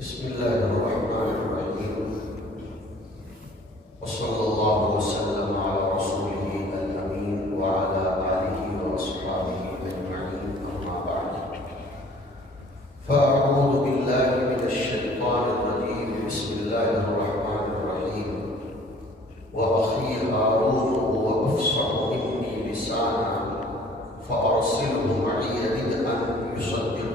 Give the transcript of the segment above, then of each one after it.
بسم الله الرحمن الرحيم وصلى الله وسلم على رسوله الأمين وعلى آله وأصحابه أجمعين أما بعد فأعوذ بالله من الشيطان الرجيم بسم الله الرحمن الرحيم وأخي هارون هو أفصح مني لسانا فأرسله معي رد أن يصدقني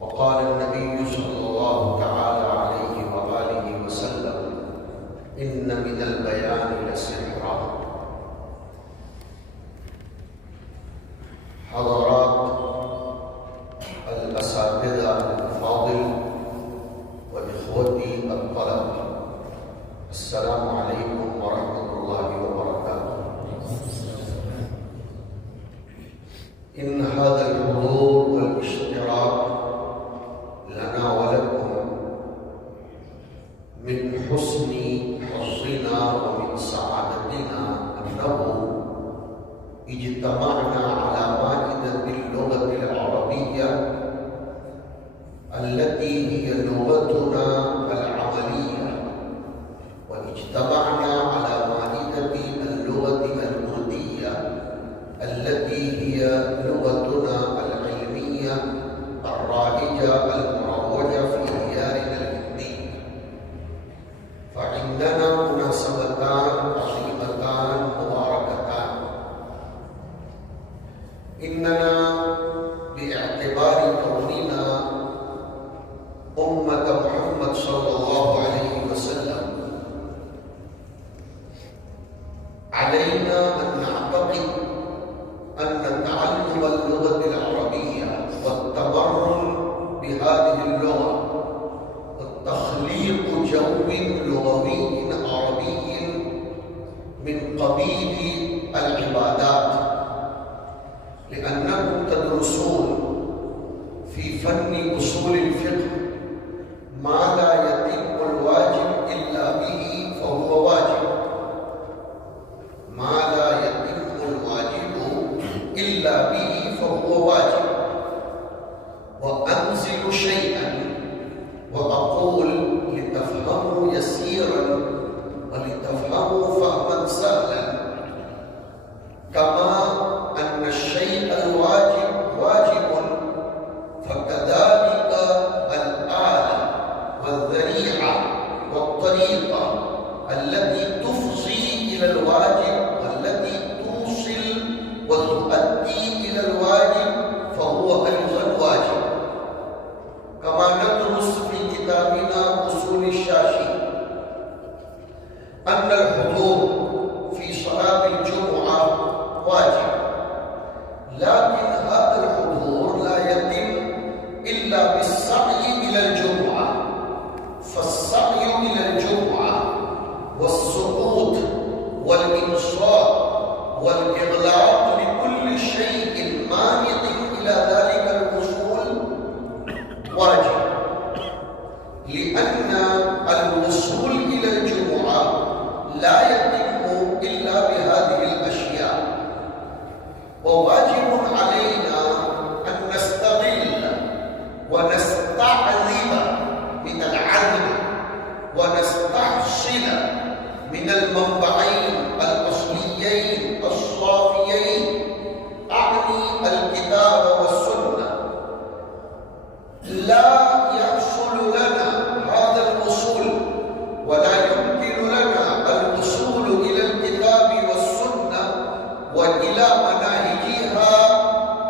وقال النبي صلى الله تعالى عليه وآله وسلم إن من البيان لسحرا. حضرات الأساتذة الأفاضل وإخوتي الطلبة، السلام عليكم ورحمة الله وبركاته. إن هذا الحضور والاشتراك لنا ولكم من حسن حظنا ومن سعادتنا أنه اجتمعنا على مائدة اللغة العربية التي هي لغتنا العملية، واجتمعنا على مائدة اللغة الكردية التي هي لغتنا العلمية الرائجة المروجة في ديارنا الهندية. فعندنا مناسبتان عظيمتان مباركتان. إننا باعتبار كوننا أمة محمد صلى الله عليه وسلم علينا أن نعتقد أن تعلم اللغة العربية والتمرن بهذه اللغة وتخليق جو لغوي عربي من قبيل العبادات، لأنكم تدرسون في فن أصول الفقه ما لا يتم الواجب إلا به فهو واجب، ما لا يتم الواجب إلا به فهو واجب. وأنزل شيئا وأقول لتفهموا يسيرا ولتفهموا فهما سهلا، كما أن الشيء الواجب واجب فكذلك الآلة والذريعة والطريقة التي تفضي إلى الواجب والتي توصل وتؤدي إلى الواجب فهو أيضا واجب. كما ندرس في كتابنا أصول الشاشي أن الحضور في صلاة الجمعة واجب، لكن هذا الحضور لا يتم إلا بالسعي إلى الجمعة، فالسعي إلى الجمعة والسقوط والإنصات والإغلاق لكل شيء مانع إلى ذلك الوصول واجب، لأن الوصول إلى الجمعة لا يتم إلا بهذه الأشياء. وواجب علينا أن نستغل ونستعذب من العذب ونستحصل من المنبعين الأصليين الصافيين، أعني الكتاب والسنة. لا يحصل لنا هذا الوصول ولا يمكن لنا الوصول إلى الكتاب والسنة وإلى مناهجها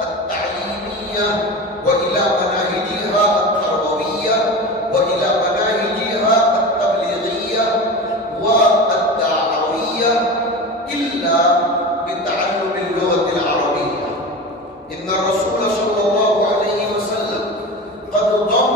التعليمية وإلى مناهجها التربوية وإلى مناهجها التبليغية والدعوية إلا بتعلم اللغة العربية. إن الرسول صلى الله عليه وسلم قد ضرب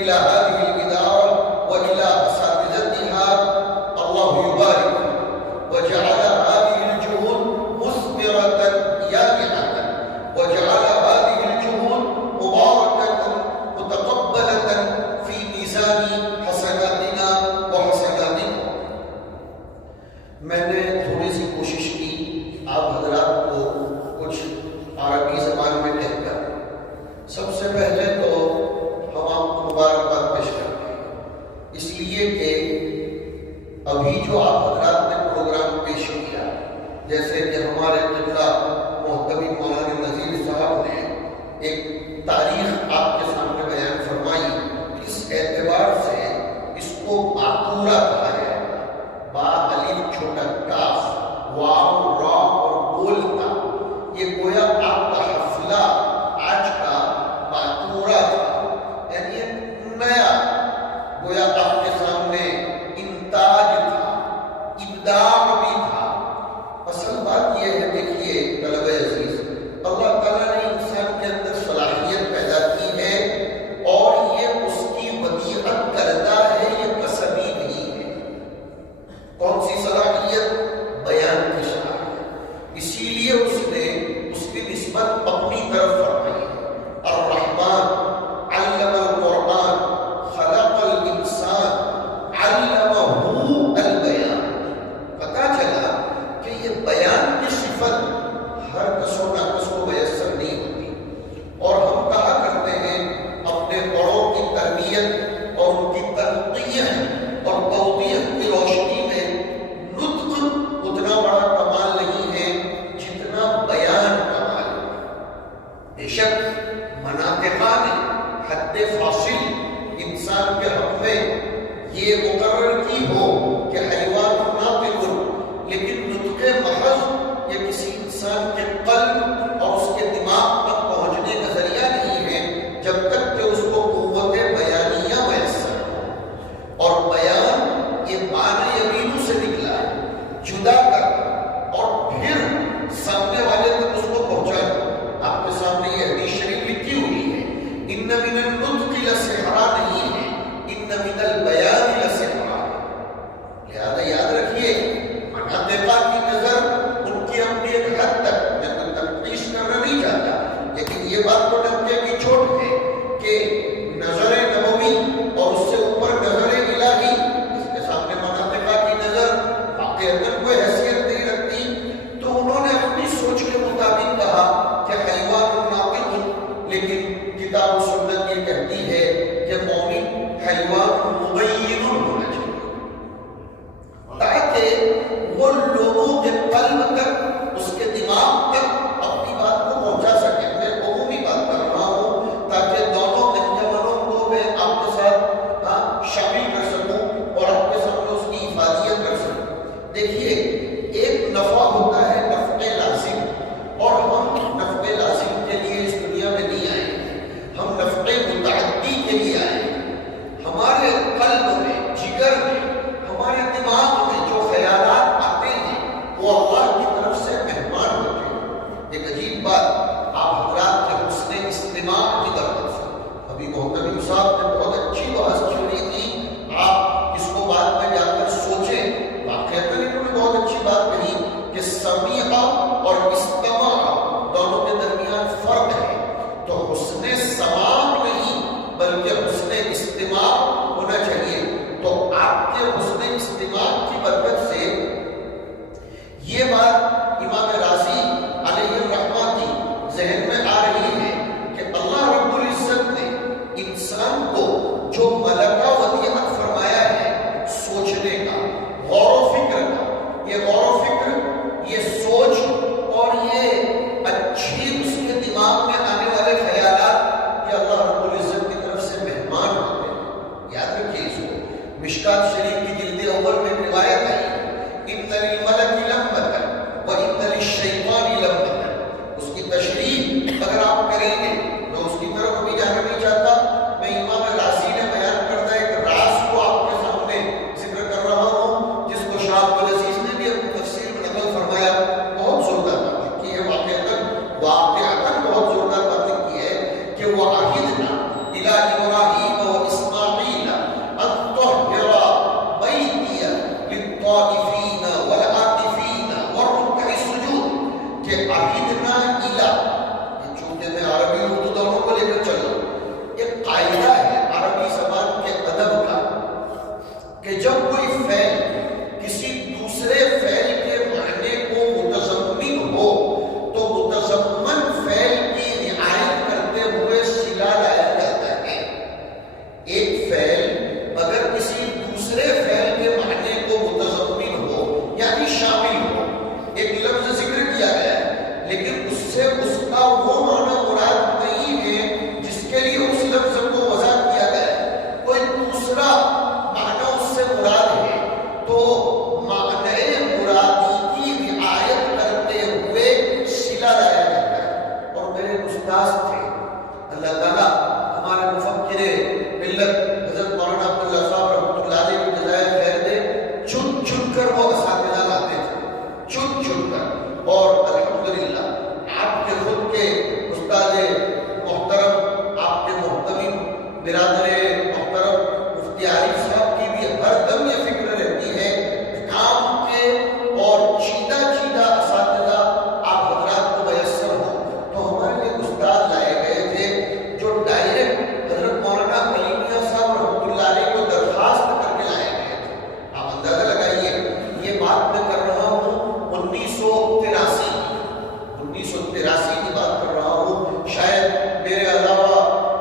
إلى هذه الإدارة وإلى أساتذتها الله يبارك، وجعل هذه الجهود مثمرة يانعة، وجعل هذه الجهود مباركة متقبلة في ميزان حسناتنا وحسناتكم. میں نے تھوڑی سی کوشش کی آپ حضرات کو کچھ عربی زبان میں کہہ کر سب سے پہلے تو ہم آپ کو مبارکباد پیش کرتے ہیں، اس لیے کہ ابھی جو آپ حضرات نے پروگرام پیش کیا، جیسے کہ ہمارے قبلہ محترم مولانا نذیر صاحب نے ایک تاریخ آپ کے سامنے بیان فرمائی، اس اعتبار سے اس کو باقورہ کہا جائے گا، با الف چھوٹا کاف واو را اور گول تا، یہ گویا آپ کا حفلہ آج کا باقورہ تھا، یعنی نیا گویا آپ کے سامنے انتاج تھا، ابداع بھی تھا۔ اصل بات یہ ہے، دیکھیے طلبہ عزیز، اللہ تعالیٰ نے انسان کے اندر صلاحیت پیدا کی ہے اور یہ اس کی ودیعت کرتا ہے، یہ قصبی نہیں ہے۔ کون سی صلاحیت؟ بیان کی صلاحیت۔ اسی لیے اس نے اس کی نسبت اپنی طرف فرمائی، الرحمن علم القرآن خلق الانسان علمہ البیان۔ پتا چلا کہ یہ بیان کی صفت ہر کس و ناقص کو میسر نہیں ہوتی، اور ہم کہا کرتے ہیں اپنے بڑوں کی تربیت اور ان کی تنقیح اور توضیح کی روشنی میں نطق اتنا بڑا کمال نہیں ہے جتنا بیان کمال ہے۔ بے شک مناطقہ نے حد فاصل انسان کے حق میں یہ مقرر کی ہو کہ حیوان ناطق، لیکن نطق محض یہ کسی انسان کے قلب اور اس کے دماغ تک پہنچنے کا ذریعہ نہیں ہے جب تک کہ اس کو قوت بیانیہ میسر ہو، اور بیان یہ معنی یمینوں سے نکلا ہے، جدا کرنا اور پھر سامنے والے تک اس کو پہنچانا۔ آپ کے سامنے یہ حدیث شریف لکھی ہوئی ہے، ان من النطق لسحرا نہیں ہے، ان من البیان لسحرا۔ لہذا یاد رکھیے، مناطقہ کی نظر ان کی اپنی ایک حد تک، میں کوئی تنقیش کرنا نہیں چاہتا، لیکن یہ بات تو ڈنکے کی چوٹ ہے کہ نظر نبوی اور اس سے اوپر نظر الہی، اس کے سامنے مناطقہ کی نظر واقعتاً کوئی حیثیت نہیں رکھتی، تو انہوں نے اپنی سوچ کے مطابق کہا کہ حیوان ناطق، لیکن کتاب و سنت یہ کہتی ہے کہ مومن حیوان مبین ہونا چاہیے، تاکہ وہ لوگوں کے قلب تک، اس کے دماغ تک اپنی بات کو پہنچا سکے۔ میں عمومی بات کر رہا ہوں تاکہ دونوں انجمنوں کو میں آپ کے ساتھ شامل کر سکوں اور آپ کے سامنے اس کی افادیت کر سکوں۔ دیکھیے، ایک نفع ہوتا ہے نفع لازم، اور ہم نفع لازم کے لیے اس دنیا میں نہیں آئے ہیں، ہم نفع متعدی کے لیے آئے ہیں۔ ہمارے قلب میں، جگر میں، ہمارے دماغ میں جو خیالات آتے ہیں وہ اللہ کی طرف سے مہمان ہوتے ہیں۔ ایک عجیب بات آپ حضرات کے حسن استماع کی برکت سے، ابھی محترم صاحب نے بہت اچھی بحث چھیڑی تھی، آپ اس کو بعد میں جا کر سوچیں، واقعتاً انہوں نے بہت اچھی بات کہی کہ سمیع اور استماع دونوں کے درمیان فرق ہے، تو حسن سماع نہیں بلکہ حسن استماع ہونا چاہیے۔ تو آپ کے حسن استماع کی برکت سے یہ بات امام رازی علیہ الرحمہ کی ذہن میں آ رہی ہے کہ اللہ رب العزت نے انسان کو جو ملکہ ودیعت فرمایا ہے سوچنے کا، غور و فکر کا، یہ غور و فکر، یہ سوچ اور یہ اچھی اس کے دماغ میں آنے والے خیالات، یہ اللہ رب العزت کی طرف سے مہمان ہوتے ہیں۔ یاد رکھیے اس کو، مشکات شریف کی جلد اول میں روایت آئی ہے، ان للملک لمۃ وان للشیطان لمۃ۔ اس کی تشریح اگر آپ کریں گے، میں اس کی طرف ابھی جانا نہیں چاہتا، میں امام رازی نے بیان کردہ ایک راز کو آپ کے سامنے ذکر کر رہا ہوں، جس کو شاہ عبدالعزیز نے بھی اپنی تفسیر میں نقل فرمایا۔ بہت زوردار بات کی ہے، واقعتاً بہت زوردار بات کی ہے کہ وَعَهِدْنَا إِلَىٰ إِبْرَاهِيمَ وَإِسْمَاعِيلَ فعل اگر کسی دوسرے فعل کے معنی کو متضمن ہو یعنی شامل ہو، ایک لفظ ذکر کیا گیا ہے لیکن اس سے اس کا وہ معنی مراد نہیں ہے جس کے لیے اس لفظ کو وضع کیا گیا ہے، کوئی دوسرا معنی اس سے مراد ہے، تو معنی مرادی کی رعایت کرتے ہوئے صلہ لایا جاتا ہے۔ اور میرے استاد تھے اللہ تعالیٰ ہمارے مفکر ملت حضرت مولانا عبداللہ صاحب رحمۃ اللہ علیہ کی جزائے خیر دے، چن چن کر وہ اساتذہ لاتے تھے، چن چن کر، اور الحمدللہ آپ کے خود کے استاد محترم، آپ کے محتمم برادر محترم مفتی عارف صاحب کی بھی ہر دم یہ فکر رہتی ہے کام کے اور چیدہ چیدہ اساتذہ آپ حضرات کو میسر ہوں، تو ہمارے لیے استاد لائے گئے تھے جو ڈائریکٹ حضرت مولانا علی میاں صاحب رحمۃ اللہ علیہ کو درخواست کر کے لائے گئے تھے۔ آپ اندازہ لگائیے، یہ بات میں کر رہا ہوں 1983 کی بات کر رہا ہوں، شاید میرے علاوہ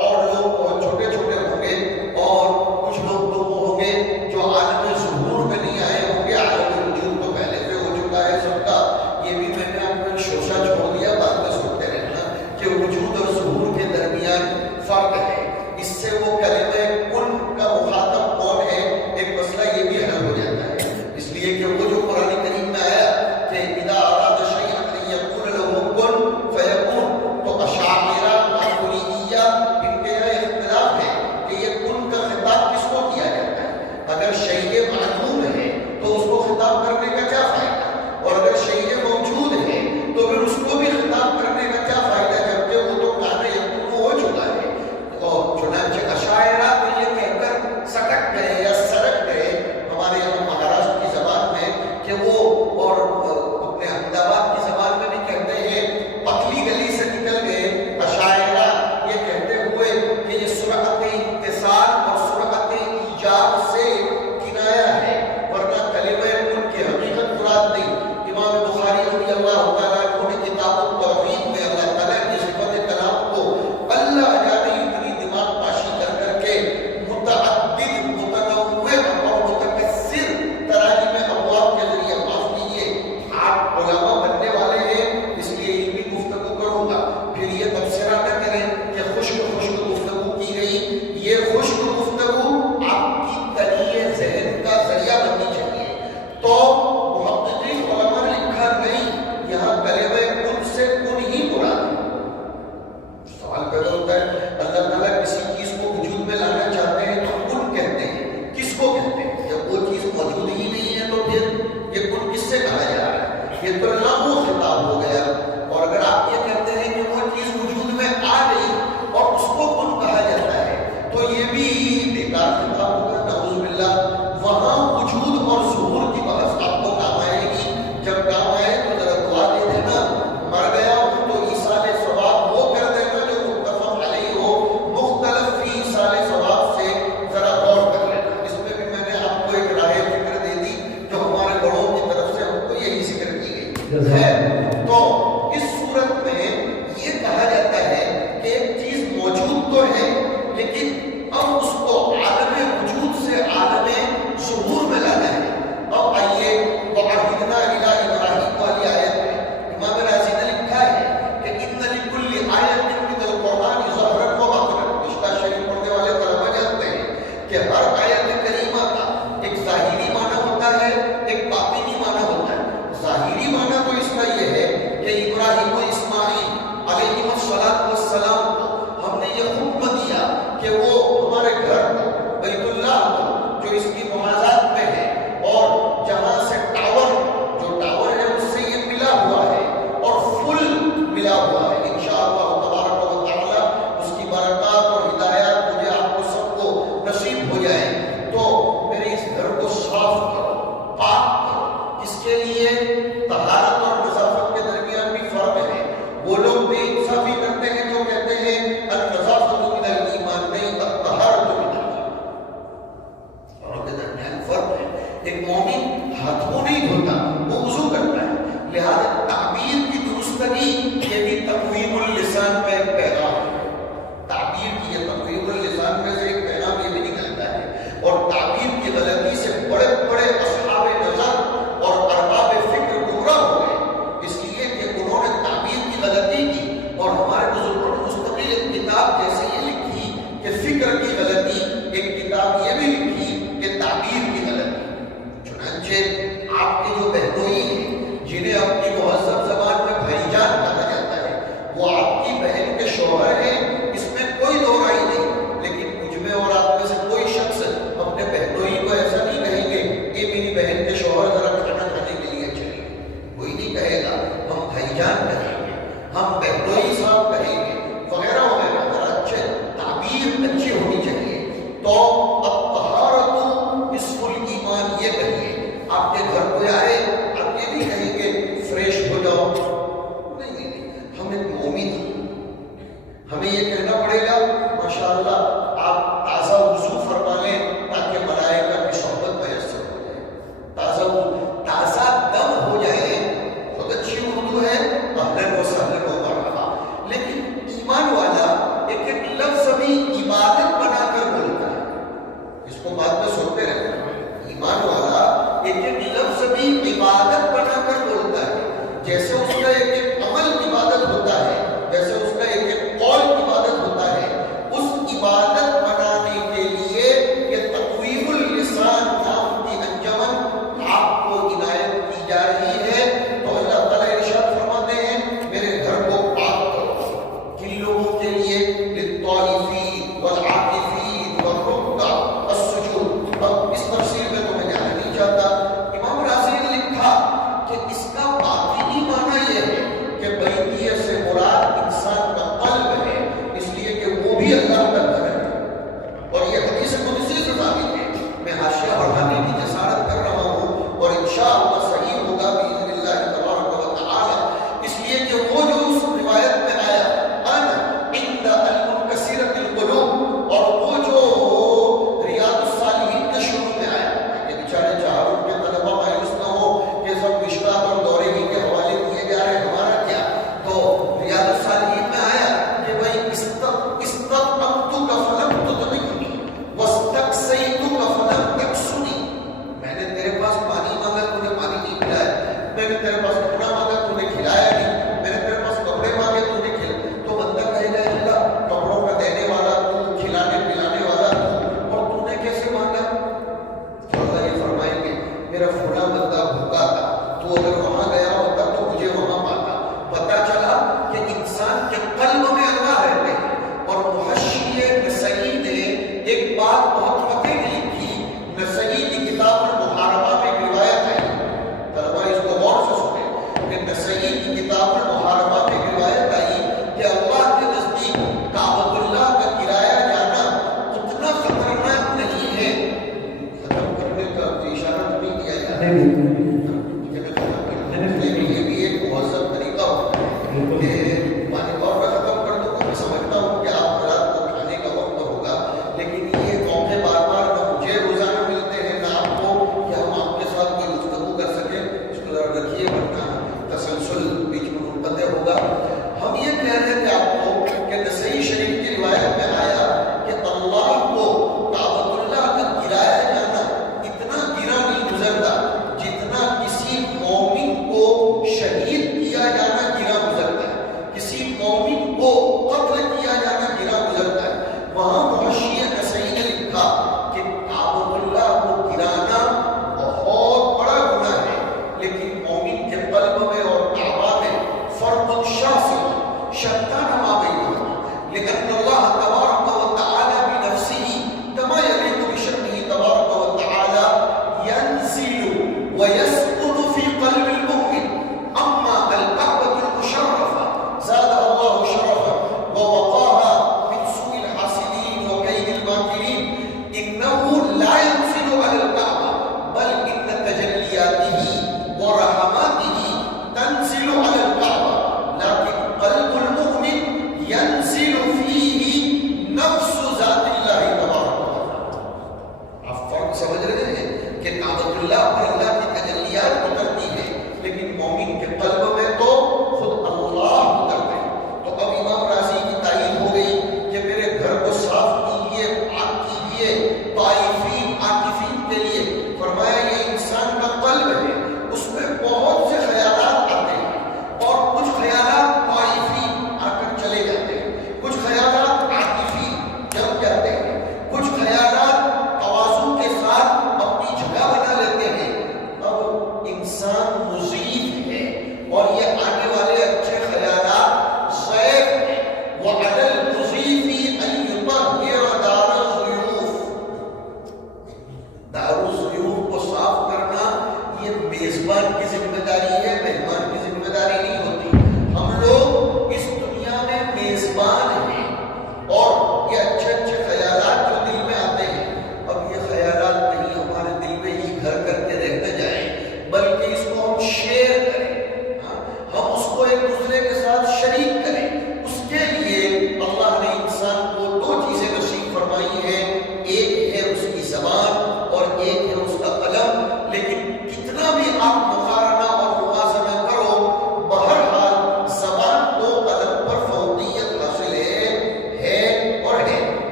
اور لوگ چھوٹے چھوٹے ہوں گے اور کچھ لوگ تو وہ ہوں گے جو عالم ظہور میں نہیں آئے ہوں گے، عالم وجود تو پہلے سے ہو چکا ہے سب کا۔ یہ بھی میں نے آپ کو ایک شوشہ چھوڑ دیا، بعد میں سنتے رہنا کہ وجود اور ظہور کے درمیان فرق ہے، اس سے وہ کلمہ کن کا مخاطب کون ہے ایک مسئلہ یہ بھی حل ہو جاتا ہے، اس لیے کہ وہ جو قرآن کریم میں آیا کہ اذا اراد شیئا ان یقول له کن فیکون، تو اشاعرہ ماتریدیہ ان کے یہاں اختلاف ہے کہ یہ کن کا خطاب کس کو کیا جاتا ہے، اگر شیء معلوم ہے تو اس کو خطاب کرنے کا کیا فائدہ، اور اگر شیء موجود ہے تو پھر اس کو بھی خطاب کرنے کا کیا فائدہ، جبکہ وہ تو کان یکون ہو چکا ہے۔ اور چنانچہ اشاعرہ تو یہ کہہ کر سٹک گئے یا سرک گئے ہمارے یہاں مہاراشٹر کی زبان میں کہ وہ، اور اپنے احمد آباد کی زبان میں بھی کہتے ہیں پتلی گلی سے نکل گئے اشاعرہ، یہ کہتے ہوئے کہ یہ سرعت اتصال اور سرعت ایجاب سے کنایا ہے، ورنہ کلمہ کن کی حقیقت مراد نہیں۔ امام بخاری رضی اللہ تعالیٰ عنہ نے کتاب التوحید میں اللہ تعالیٰ کی صفت کلام کو اللہ جانے اتنی دماغ پاشی کر کر کے متعدد متنوع اور متکثر تراجم ابواب کے ذریعے، معاف کیجیے آپ علماء بننے والے ہیں اس لیے علمی گفتگو کروں گا، پھر یہ تبصرہ نہ کریں کہ خشک خشک گفتگو کی گئی، یہ خشک گفتگو آپ کی تنیے ذہن کا ذریعہ بننی چاہیے۔ تو محققین علماء نے لکھا نہیں، یہاں کلمہ کن سے کن ہی مراد ہے۔ سوال پیدا ہوتا ہے اللہ تعالیٰ کسی چیز کو وجود میں لانا چاہتے ہیں تو کن کہتے ہیں، کس کو کہتے ہیں؟ جب وہ چیز موجود ہی نہیں ہے تو پھر یہ کن کس سے کہا جا رہا ہے؟ یہ تو لغو خطاب ہو گیا۔ اور اگر آپ یہ کہتے ہیں کہ وہ چیز وجود میں آ گئی اور اس کو کن کہا جاتا ہے تو یہ بھی بیکار خطاب ہوگا، نعوذ باللہ۔ وہاں وجود اور ظہور کی بحث آپ کو کام آئے گی، جب کام آئے تو ذرا دعا دے دینا، مر گیا ہوں تو ایصال ثواب وہ کر دینا جو متفق علیہ ہو، مختلف فی ایصال ثواب سے ذرا غور کر لینا۔ اس میں بھی میں نے آپ کو ایک راہ فکر دے دی جو ہمارے بڑوں کی طرف سے ہم کو یہی ذکر کی گئی ہے۔ تو اس صورت میں یہ کہا جاتا ہے کہ ایک چیز موجود تو ہے لیکن اب اس کو عالم وجود سے عالم ظہور میں لانا ہے۔ اب آئیے وَعَهِدْنَا إِلَىٰ إِبْرَاهِيمَ والی آیت میں امام راضی نے لکھا ہے کہ إِنَّ لِكُلِّ آیَةٍ مِنَ الْقُرْآنِ ظَاهِرًا وَبَاطِنًا، مشکوٰ شریف پڑھنے والے طلبہ جانتے ہیں کہ ہر آیت کریمہ کا ایک ظاہری معنی ہوتا ہے، ایک باطنی معنی ہوتا ہے۔ ظاہری معنی تو اس کا یہ ہے کہ ابراہیم و اسماعیل علیہ السلام کو ہم نے یہ حکم دیا کہ وہ ہمارے گھر کو، بیت اللہ کو جو اس کی محاذات میں ہے اور جہاں سے جو ٹاور ہے اس سے یہ ملا ہوا ہے اور فل ملا ہوا ہے، انشاءاللہ تبارک و تعالی اس کی برکات اور ہدایات مجھے آپ کو سب کو نصیب ہو جائے۔ اور الطہارۃ اسم الایمان یہ کہیے. آپ کے گھر کوئی آئے آپ یہ نہیں کہیں گے فریش ہو جاؤ، نہیں، ہم ایک مومن ہیں، ہمیں یہ کہنا پڑے گا ماشاءاللہ آپ تازہ وضو فرما لیں تاکہ ملائکہ کی صحبت میسر ہو جائے. تازہ دم ہو جائے. بہت اچھی اردو ہے، اہلاً و سہلاً و مرحبا، لیکن ایمان والا ایک ایک لفظ بھی عبادت بنا کر بولتا ہے.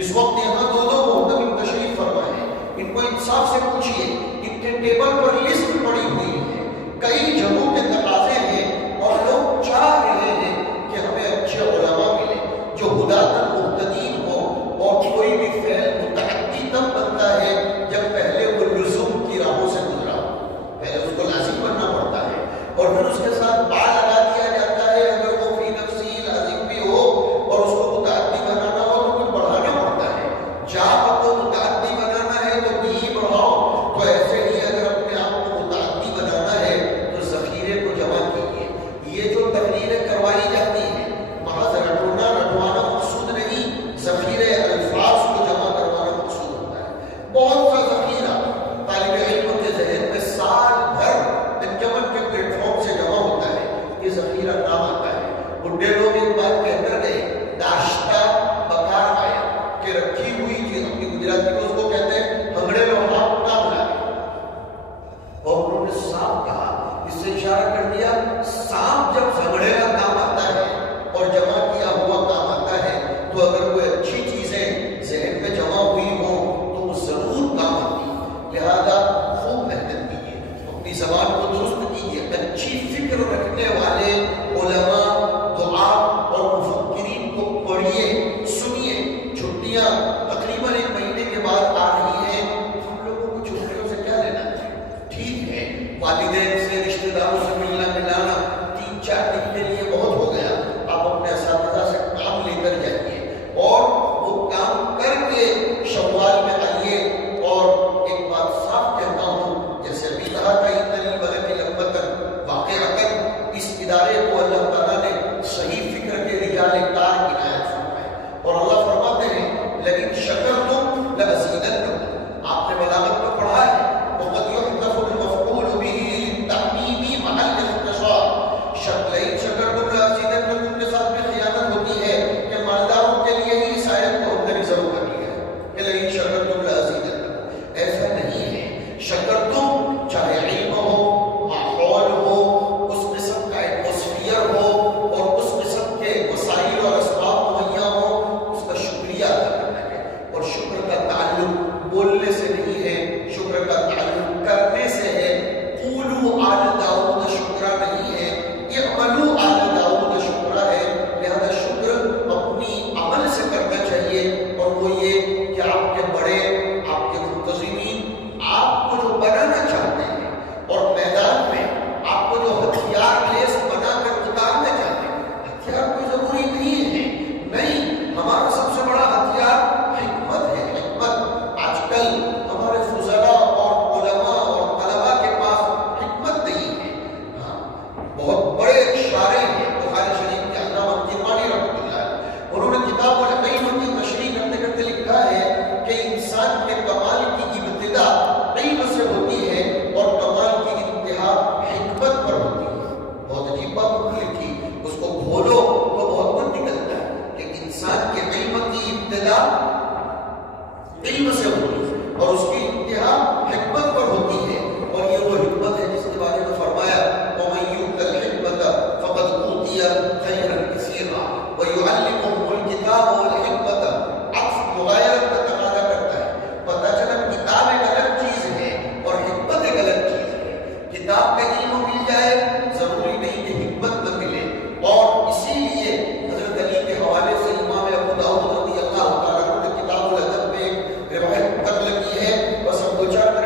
اس وقت یہاں دو محتمم تشریف فرما ہے، ان کو انصاف سے پوچھئے، ان کے ٹیبل پر لسٹ پڑی ہوئی ہے، کئی جگہوں کے تقاضے ہیں اور لوگ چاہ رہے ہیں کہ ہمیں اچھے علماء ملے جو ہدایت مہتدین ہو، اور کوئی بھی فعل متعدی تب بنتا ہے جب پہلے وہ لزوم کی راہوں سے گزرا ہو، پہلے اس کو لازم بننا پڑتا ہے اور پھر اس کے ساتھ با لگا دیا جاتا ہے اگر وہ فی نفسی لازم بھی ہو اور اس کو متعدی بنانا ہو تو کچھ بڑھانا پڑتا ہے، جب آپ کو متعدی بنانا ہے تو بھی بڑھاؤ، تو ایسے ہی اگر اپنے آپ کو متعدی بنانا ہے تو ذخیرے کو جمع کیجیے۔ یہ جو تقریریں کروائی جاتی ہیں محض رٹوانا مقصود نہیں، ذخیرے الفاظ کو جمع کروانا مقصود ہوتا ہے۔ بہت سا ذخیرہ طالب علم کے ذہن میں سال بھر انجمن کے پلیٹ فارم سے جمع ہوتا ہے، یہ ذخیرہ کام آتا ہے۔ بڈھے لوگ ایک بات کہہ کر گئے، داشتہ بکار آیا، کہ رکھی ہوئی چیز، اپنی گجراتی میں اس کو کہتے ہیں ہنگڑے لو ہاتھ کام لائے، اور انہوں نے سانپ کہا، اس سے اشارہ کر دیا سانپ جب جھگڑے کا کام آتا ہے اور جمع کیا ہوا کام آتا ہے تو اگر کوئی اچھی چیزیں ذہن میں جمع ہوئی ہوں تو وہ ضرور کام آتی، لہذا خوب محنت کیجیے، اپنی زبان کو درست کیجیے، اچھی فکر رکھنے والے علماء، دعا اور مفکرین کو پڑھیے، سنیے۔ چھٹیاں تقریباً ایک مہینے کے بعد آ رہی ہیں، ہم لوگوں کو چھٹیوں سے کیا لینا ہے؟ ٹھیک ہے والدین سے رشتہ داروں سے ملنا ملانا 3-4 دن کے لیے بہت ہو گیا، آپ اپنے اساتذہ سے کام لے کر جائیے اور وہ کام کر کے شوال میں آئیے۔ اور ایک بات صاف کہتا ہوں، جیسے ابھی کہا تھا اتنی بلکہ لمبتن واقعتاً اس ادارے کو اللہ تعالیٰ نے صحیح فکر کے رجال کار عنایت فرمائے، اور اللہ فرماتے ہیں لیکن شکرتم لأزیدنکم، آپ نے بلاغت میں پڑھا ہے وقد یحذف المفعول به للتعمیم مع الاختصار، لئن شکرتم لأزیدنکم کے ساتھ بھی خیانت ہوتی ہے کہ مالداروں کے لیے ہی اس آیت کو ہم نے ریزرو کر لیا ہے کہ لئن شکرتم لأزیدنکم، ایسا نہیں ہے۔ شکرتم چاہے علم ہو، ماحول ہو، اس قسم کا ایٹماسفیئر ہو اور اس قسم کے وسائل اور اسباب مہیا ہو، اس کا شکریہ ادا کرنا ہے، اور شکر کا تعلق بولنے سے نہیں ہے، شکر کا تعلق کرنے سے ہے۔ قولوا آل داؤد شکرا نہیں ہے، اعملوا آل داؤد شکرا ہے، لہذا شکر اپنی عمل سے کرنا چاہیے، اور وہ یہ کہ آپ کے بڑے، آپ کے منتظمین آپ کو جو بنانا چاہتے ہیں اور میدان میں آپ کو جو ہتھیار لیس بنا کر اتارنا چاہتے ہیں، ہتھیار کوئی ضروری نہیں ہے، نہیں، ہمارا سب سے بڑا ہتھیار حکمت ہے، حکمت۔ آج کل ہمارے فضلاء اور علماء اور طلباء کے پاس حکمت نہیں ہے، ہاں بہت بڑے شاعر ہیں، بخاری شریف کے علامہ کرمانی رحمۃ اللہ علیہ، انہوں نے کتاب العلم کی تشریح کرتے کرتے لکھا ہے کہ انسان کے کمال کی ابتدا علم سے ہوتی ہے اور کمال کی انتہا حکمت پر ہوتی ہے۔ بہت عجیب بات انہوں نے لکھی، اس کو کھولو تو بہت کچھ نکلتا ہے کہ انسان کے علم کی ابتدا علم سے ہوتی ہے اور اس کی انتہا حکمت پر ہوتی ہے، اور یہ وہ حکمت ہے جس کے بارے میں فرمایا وَمَن يُؤْتَ الْحِكْمَةَ فَقَدْ أُوتِيَ خَيْرًا كَثِيرًا وَيُعَلِّمُهُ الْكِتَابَ وَالْحِكْمَةَ، عطف مغایرت کا تقاضا کرتا ہے، پتہ چلا کتاب ایک الگ چیز ہے اور حکمت ایک الگ چیز ہے۔ کتاب کا علم مل جائے ضروری نہیں کہ حکمت نہ ملے، اور اسی لیے حضرت علی کے حوالے سے امام ابو داؤد رضی اللہ تعالیٰ عنہ نے کتاب الادب میں ایک روایت نقل کی ہے، بس ہم دو چار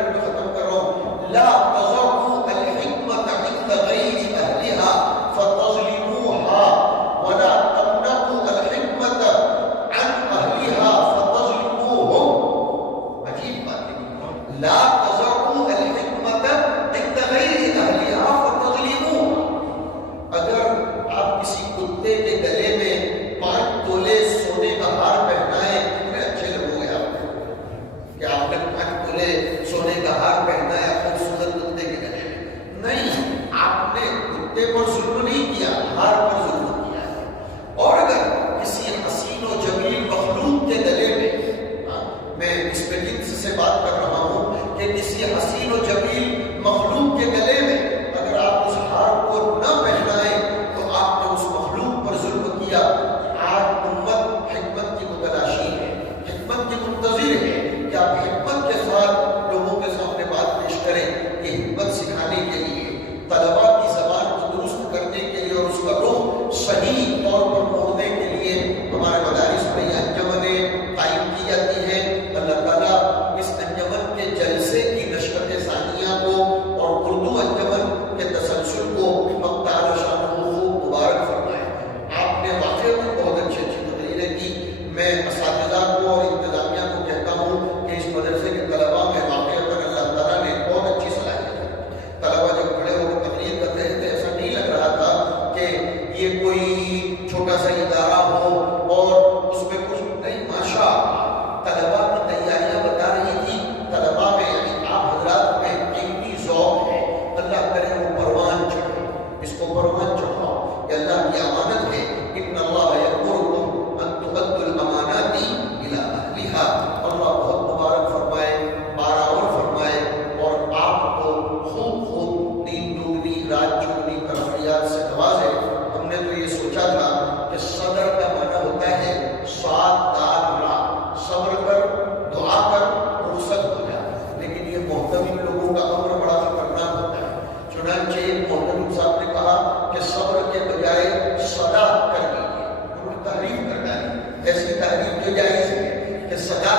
میں اساتذہ کو اور انتظامیہ کو کہتا ہوں کہ اس مدرسے کے طلباء میں واقعتاً اللہ تعالیٰ نے بہت اچھی صلاحیت ہے. طلباء جب کھڑے ہو کر تقریر کرتے ہیں تو ایسا نہیں لگ رہا تھا کہ یہ کوئی چھوٹا سا ادارہ ہو اور اس میں کچھ نہیں. ماشاء طلباء کی تیاریاں بتا رہی تھی. طلباء میں یعنی آپ حضرات میں اتنی ذوق ہے. اللہ کرے وہ پروان چڑھے، اس کو پروان چڑھاؤ. یہ اللہ کی امانت ہے. ان اللہ یأمرکم ان تؤدوا الامانات الی اہلھا. اللہ بہت مبارک فرمائے، بارآور فرمائے اور آپ کو خوب خوب دین دگنی رات چگنی ترقیات سے نوازے. ہم نے تو یہ سوچا تھا کہ صدر کا معنی ہوتا ہے سواد دار را، صبر کر، دعا کر، رخصت ہو جا. لیکن یہ محتمل لوگوں کا امر بڑا خطرناک ہوتا ہے. چنانچہ محتمل صاحب نے کہا کہ صبر کے بجائے صدا کر لیجیے. انہوں نے تعریف کر ڈالی، ایسی تعریف جو جائز ہے کہ صدا